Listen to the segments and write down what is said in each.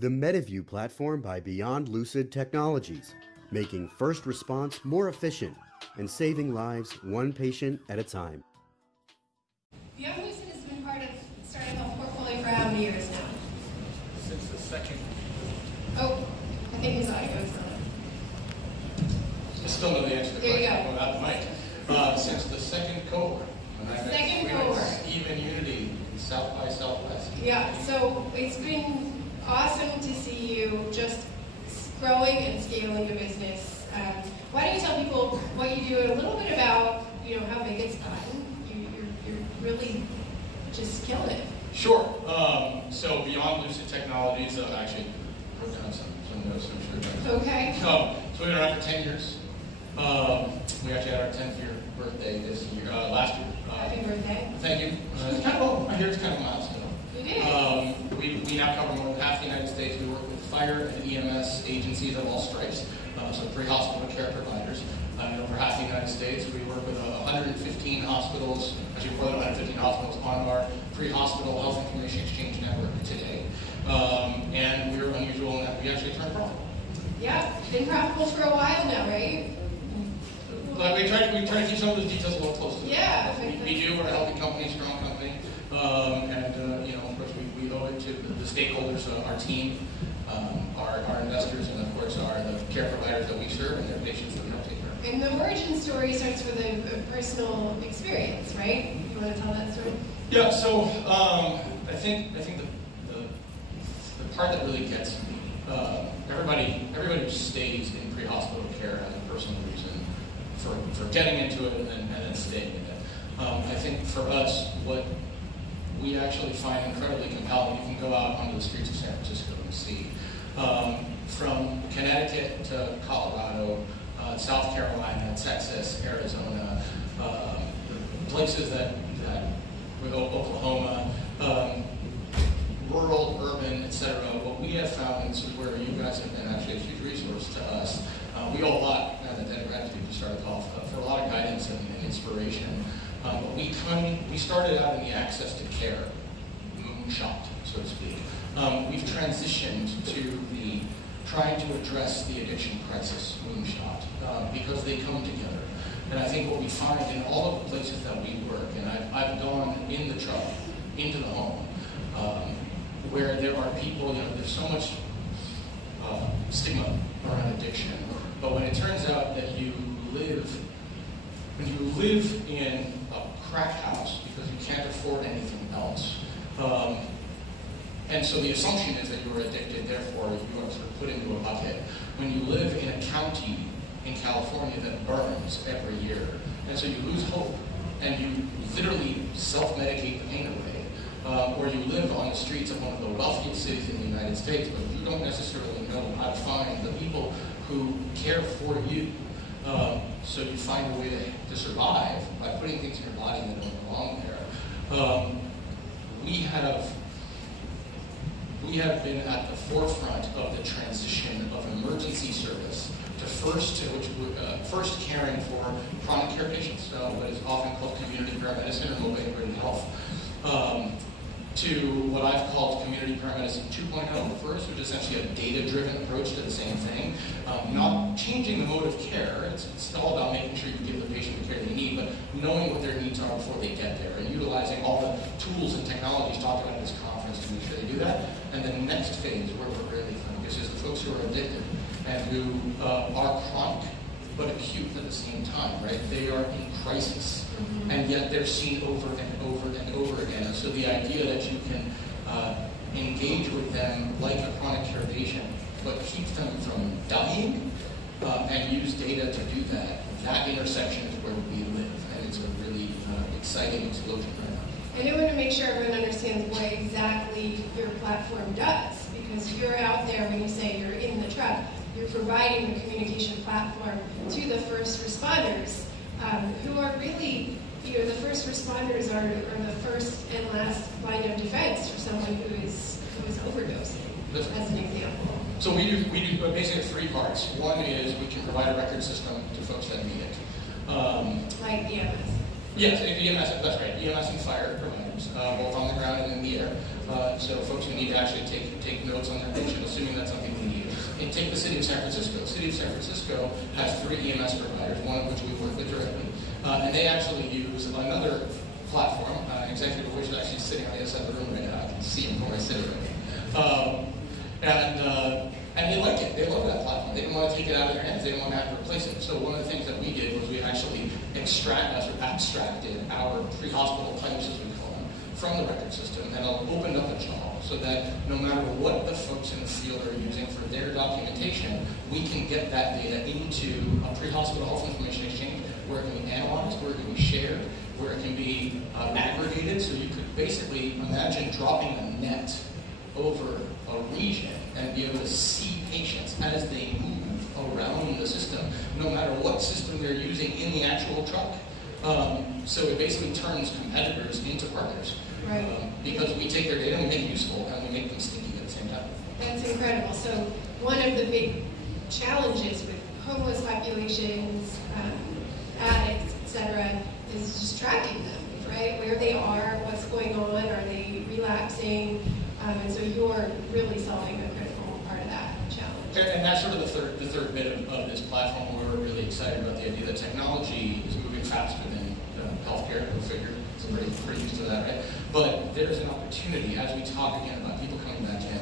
The MediView platform by Beyond Lucid Technologies, making first response more efficient and saving lives one patient at a time. Beyond Lucid has been part of starting health portfolio for how many years now? Since the second. Oh, I think his audio is on. I still know the answer to the There you question go. without the mic. Since the second cohort. When I met Second we cohort. met Steve and Unity, South by Southwest. Yeah, so it's been awesome to see you just growing and scaling the business. Why don't you tell people what you do and a little bit about how big it's gotten? You're really just killing it. Sure. So Beyond Lucid Technologies, actually wrote down some notes, I'm sure. Okay. So we've been around for 10 years. We actually had our 10th year birthday this year, last year. Happy birthday. Thank you. It's kind of, I hear it's kind of a milestone. It is. We now cover more than half the United States. We work with fire and EMS agencies of all stripes, so pre-hospital care providers. Over half the United States, we work with 115 hospitals, actually more than 115 hospitals on our pre-hospital health information exchange network today. And we're unusual in that we actually turn profitable. Yeah, been profitable for a while now, right? But we try to keep some of those details a little close to them. Yeah. We do. We're a healthy company, strong company, and of course we owe it to the stakeholders, our team, our investors, and of course the care providers that we serve and their patients that we help take care of. And the origin story starts with a personal experience, right? You want to tell that story? Yeah. So I think the part that really gets me, everybody who stays in pre-hospital care has a personal reason for getting into it and then staying in it. I think for us, what we actually find incredibly compelling, you can go out onto the streets of San Francisco and see, from Connecticut to Colorado, South Carolina, Texas, Arizona, places that with Oklahoma, rural, urban, etc. What we have found, and this is where you guys have been actually a huge resource to us. We owe a lot, and gratitude to start off, for a lot of guidance and inspiration. But we started out in the access to care, Moonshot, so to speak. We've transitioned to the trying to address the addiction crisis, Moonshot, because they come together. And I think what we find in all of the places that we work, and I've gone in the truck, into the home, where there are people, there's so much stigma around addiction. But when it turns out that when you live in a crack house because you can't afford anything else, and so the assumption is that you're addicted, therefore you are sort of put into a bucket. When you live in a county in California that burns every year, and so you lose hope, and you literally self-medicate the pain away, or you live on the streets of one of the wealthiest cities in the United States, but you don't necessarily know how to find the people who care for you. So you find a way to survive by putting things in your body that don't belong there. We have been at the forefront of the transition of emergency service to first caring for chronic care patients, what is often called community paramedicine or mobile integrated health, to what I've called community paramedicine 2.0 first, which is essentially a data-driven approach to the same thing. Not changing the mode of care, it's all about making sure you give the patient the care they need, but knowing what their needs are before they get there, and utilizing all the tools and technologies talked about at this conference to make sure they do that. And the next phase, where we're really focused, is the folks who are addicted and who are chronic, but acute at the same time, right? They are in crisis, and yet they're seen over and over and over again. And so the idea that you can engage with them like a chronic care patient, but keep them from dying, and use data to do that, that intersection is where we live, and it's a really exciting explosion right now. And I want to make sure everyone understands what exactly your platform does, because you're out there when you say you're in the truck, you're providing the communication platform to the first responders, who are really, the first responders are the first and last line of defense for someone who is overdosing, as an example. So we do basically 3 parts. One is we can provide a record system to folks that need it. Like EMS. Yes, EMS, that's right. EMS and fire providers, both on the ground and in the air. So folks who need to actually take notes on their patient, take the city of San Francisco. The city of San Francisco has 3 EMS providers, one of which we work with directly, and they actually use another platform, executive of which is actually sitting on the other side of the room right now. I can see him where I sit and they like it. They love that platform. They don't want to take it out of their hands. They don't want to have to replace it. So one of the things that we did was we actually abstracted our pre-hospital pipes, as we call them, from the record system and opened up a channel so that no matter what the folks in the field are using for their documentation, we can get that data into a pre-hospital health information exchange where it can be analyzed, where it can be shared, where it can be aggregated. So you could basically imagine dropping a net over a region and be able to see patients as they move around the system, no matter what system they're using in the actual truck. So it basically turns competitors into partners. Right. Because we take their data and we make it useful and we make them sticky at the same time. That's incredible. So one of the big challenges with homeless populations, addicts, etc., is just tracking them, right? Where they are, what's going on, are they relapsing? And so you're really solving a critical part of that challenge. And that's sort of the third bit of this platform where we're really excited about the idea that technology is moving faster than healthcare. Go figure. So we're pretty used to that, right? But there's an opportunity, as we talk again about people coming back in,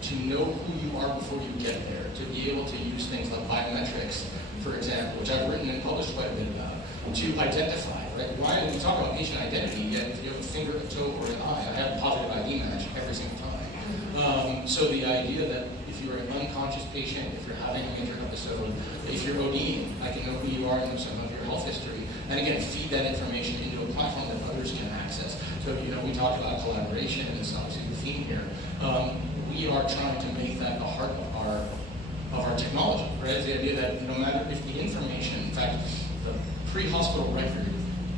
to know who you are before you get there, to be able to use things like biometrics, for example, which I've written and published quite a bit about, to identify, right? Why do we talk about patient identity, yet if you have a finger, a toe, or an eye, I have a positive ID match every single time. So the idea that if you're an unconscious patient, if you're having a major episode, if you're ODing, I can know who you are and some of your health history, and again, feed that information into a platform that others can access. So, we talk about collaboration, and it's obviously the theme here. We are trying to make that the heart of our technology, right? It's the idea that no matter if the information, in fact, the pre-hospital record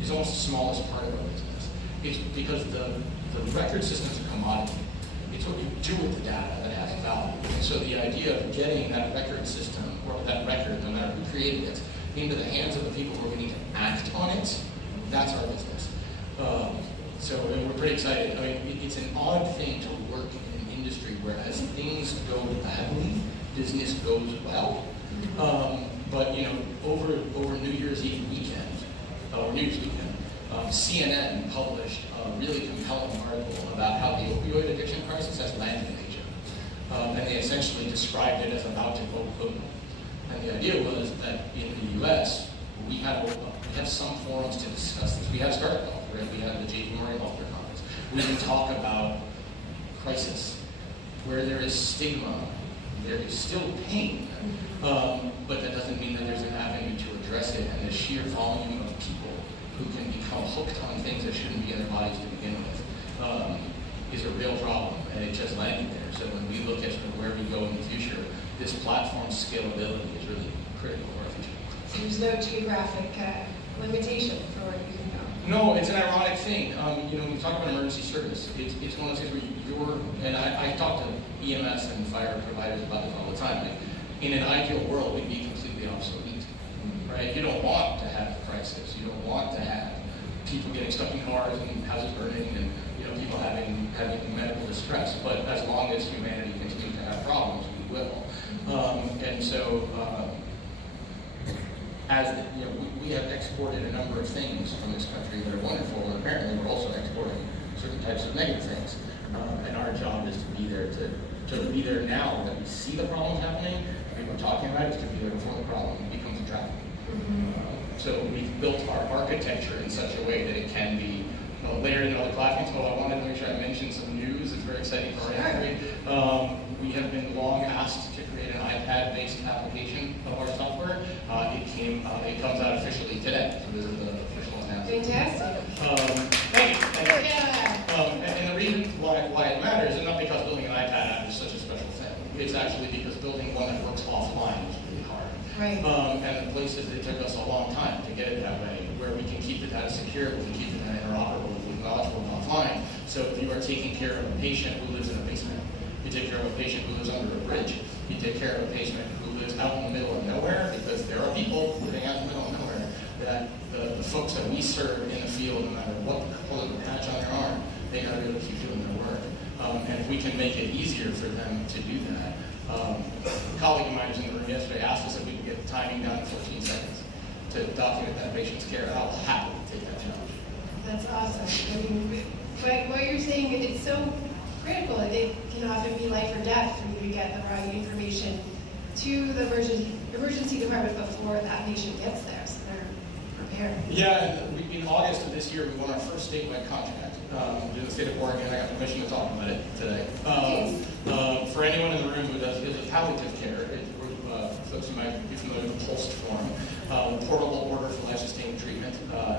is almost the smallest part of our business. It's because the record system is a commodity. It's what you do with the data that has value. And so the idea of getting that record system, or that record, no matter who created it, into the hands of the people where we need to act on it, that's our business. So we're pretty excited. I mean, it's an odd thing to work in an industry where as things go badly, business goes well. But over New Year's Eve weekend, or New Year's weekend, CNN published a really compelling article about how the opioid addiction crisis has landed in Asia. And they essentially described it as about to go boom. And the idea was that in the US, we have some forums to discuss this. We have Startup Health, right? We have the JP Morgan Healthcare Conference. We can talk about crisis. Where there is stigma, there is still pain. But that doesn't mean that there's an avenue to address it, and the sheer volume of people who can become hooked on things that shouldn't be in their bodies to begin with is a real problem, and it just landed there. So when we look at where we go in the future, this platform's scalability is really critical for our future. So there's no geographic limitation for where you can go? No, it's an ironic thing. When we talk about emergency service, it's one of those things where and I talk to EMS and fire providers about this all the time. Like, in an ideal world, we'd be completely obsolete, right? You don't want to have crisis. You don't want to have people getting stuck in cars and houses burning and people having medical distress. But as long as humanity continues to have problems, we will. And so, we have exported a number of things from this country that are wonderful, and apparently we're also exporting certain types of negative things. And our job is to be there to be there now that we see the problems happening. People are talking about it, is to be there before the problem becomes a trap. So we've built our architecture in such a way that it can be layered in other platforms. I wanted to make sure I mentioned some news. It's very exciting for our industry. We have been long asked to create an iPad-based application of our software. It comes out officially today. So this is the official announcement. Fantastic. Thank you. And the reason why it matters is not because building an iPad app is such a special thing. It's actually because building one that works offline is really hard. Right. And the places it took us a long time to get it that way, where we can keep the data secure, we can keep the data interoperable, we can knowledgeable offline. So if you are taking care of a patient who lives in a basement, you take care of a patient who lives under a bridge, you take care of a patient who lives out in the middle of nowhere, because there are people living out in the middle of nowhere, that the folks that we serve in the field, no matter what the color of the patch on their arm, they got to be able to keep doing their work. And if we can make it easier for them to do that, A colleague of mine who was in the room yesterday asked us if we could get the timing down to 14 seconds to document that patient's care, and I'll happily take that challenge. That's awesome. I mean, but what you're saying, it's so critical. It can often be life or death for you to get the right information to the emergency department before that patient gets there, so they're prepared. Yeah, and in August of this year, we won our first statewide contract in the state of Oregon. I got permission to talk about it today. For anyone in the room who does palliative care, folks who might be familiar with pulsed form, portable order for life-sustaining treatment.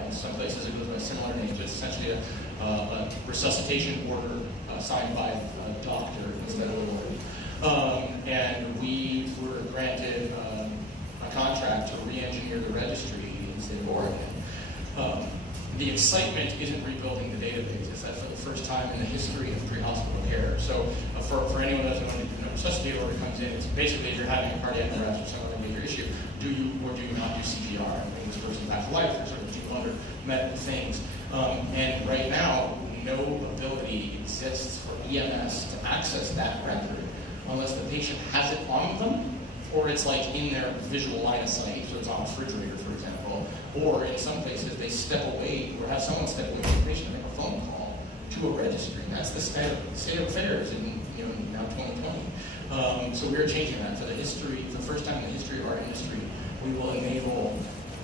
In some places it goes by a similar name, but it's essentially a resuscitation order signed by a doctor instead of a lawyer. And we were granted a contract to re-engineer the registry in the state of Oregon. The excitement isn't rebuilding the database. It's that for the first time in the history of pre-hospital care. So for anyone who doesn't know, when a resuscitation order comes in, it's basically if you're having a cardiac arrest or some other major issue, do you or do you not do CPR and bring this person back to life? There's sort of 200 medical things. And right now, no ability exists for EMS to access that record unless the patient has it on them, or it's like in their visual line of sight, so it's on a refrigerator, for example, or in some places they step away or have someone step away from the patient and make a phone call to a registry. That's the state of affairs in now 2020. So we're changing that. For the first time in the history of our industry, we will enable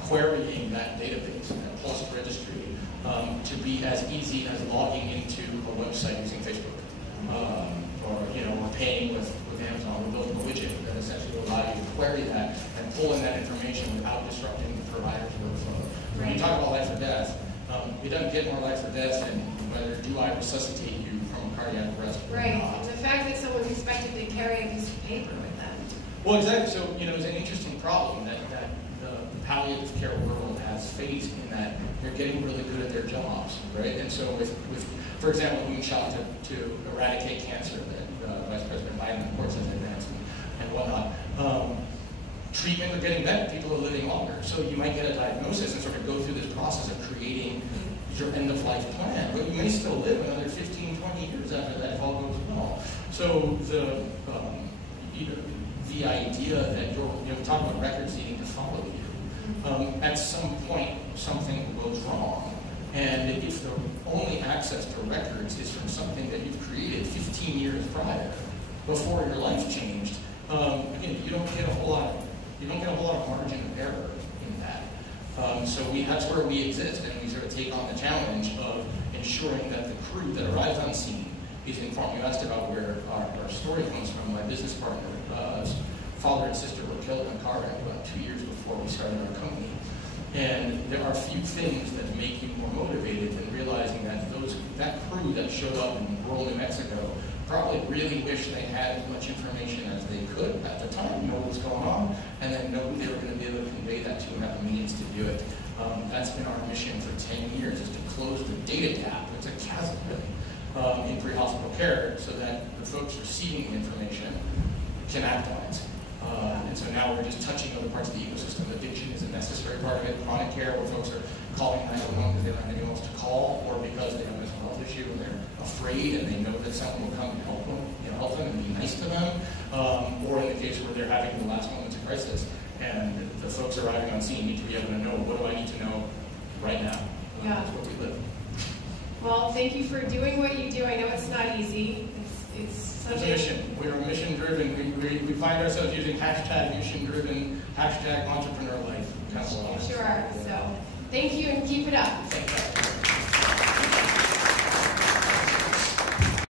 querying that database, that Pulse registry, to be as easy as logging into a website using Facebook. We're paying with Amazon. We're building a widget that essentially will allow you to query that and pull in that information without disrupting the provider's workflow. When you talk about life or death, it doesn't get more life or death than whether do I resuscitate you from a cardiac arrest or right. not. And the fact that someone's expected to carry a piece of paper with them. Well, exactly. So, it's an interesting problem that the palliative care world has faced in that they're getting really good at their jobs, right? And so with for example, Moonshot to eradicate cancer that Vice President Biden, of course, has advanced and whatnot. Treatment are getting better. People are living longer. So you might get a diagnosis and sort of go through this process of creating your end-of-life plan, but you may still live another 15, 20 years after that if all goes well. So the idea that we talk about records needing to follow you, at some point something goes wrong. And if the only access to records is from something that you've created 15 years prior, before your life changed, again, you don't get a whole lot of margin of error in that. So that's where we exist, and we sort of take on the challenge of ensuring that the crew that arrives on scene is informed. You asked about where our story comes from. My business partner's father and sister were killed in a car wreck about 2 years before we started our company. And there are few things that make you more motivated than realizing that that crew that showed up in rural New Mexico probably really wish they had as much information as they could at the time, know what was going on, and then know who they were going to be able to convey that to and have the means to do it. That's been our mission for 10 years, is to close the data gap. It's a chasm, really, in pre-hospital care, so that the folks receiving the information can act on it. And so now we're just touching other parts of the ecosystem. Addiction is a necessary part of it. Chronic care, where folks are calling 911 because they don't have anyone else to call, or because they have a mental health issue and they're afraid and they know that someone will come and help them and be nice to them. Or in the case where they're having the last moments of crisis and the folks arriving on scene need to be able to know, what do I need to know right now? That's what we live. Well, thank you for doing what you do. I know it's not easy. It's a mission. We're mission-driven. We find ourselves using hashtag mission-driven, hashtag entrepreneur life. You sure are. So thank you and keep it up.